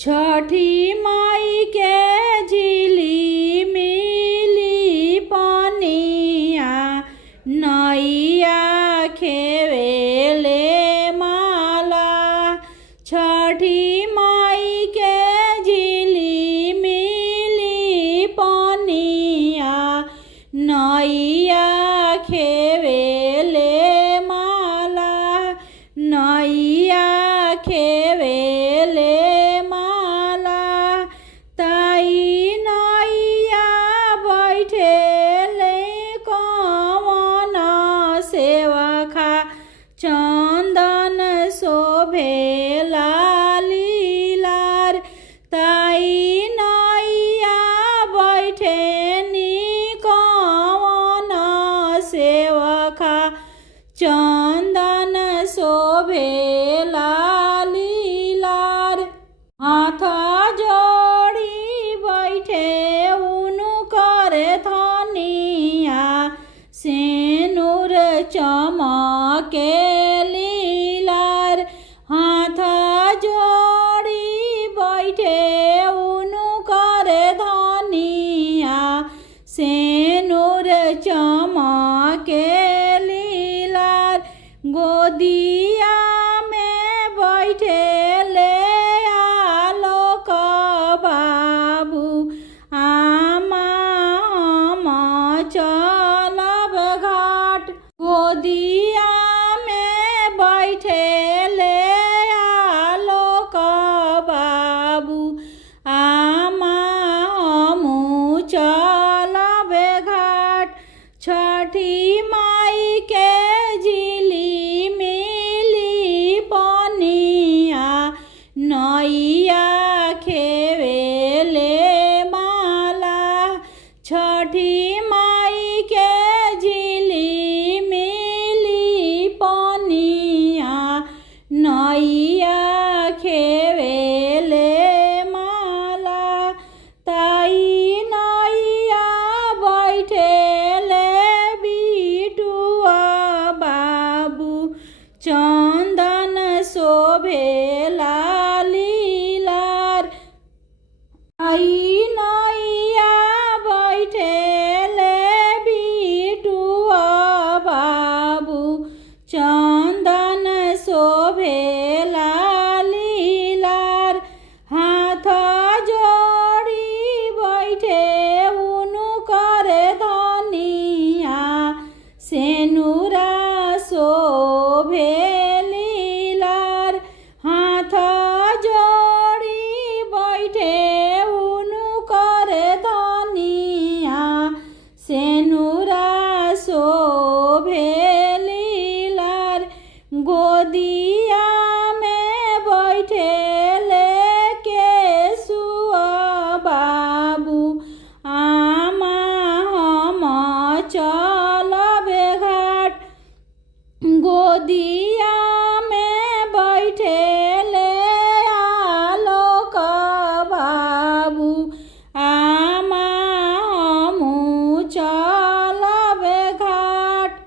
छठी माई के झिली मिली पनिया नैया खेवेले माला। छठी माई के झिली मिली पनिया नैया खेवेले माला। नैया खेवेले माला ताई नैया बैठेले कवन सेवखा चंदन शोभेला लीलार। ताई नैया बैठेनी कवन सेवखा चंदन शोभेला लीलार। हाथ जोड़ी बैठे उनकर धनिया सेनुर चमके लीलार। हाथ जोड़ी बैठे उनकर धनिया सेनुर चमके लीलार। गोदिया में बैठे ले आलोक बाबू आमा हम चलब घाट। गोदिया में बैठे ले आलोक बाबू आमा हम चलब घाट। छठी माई के झिली मिली पनिया नैया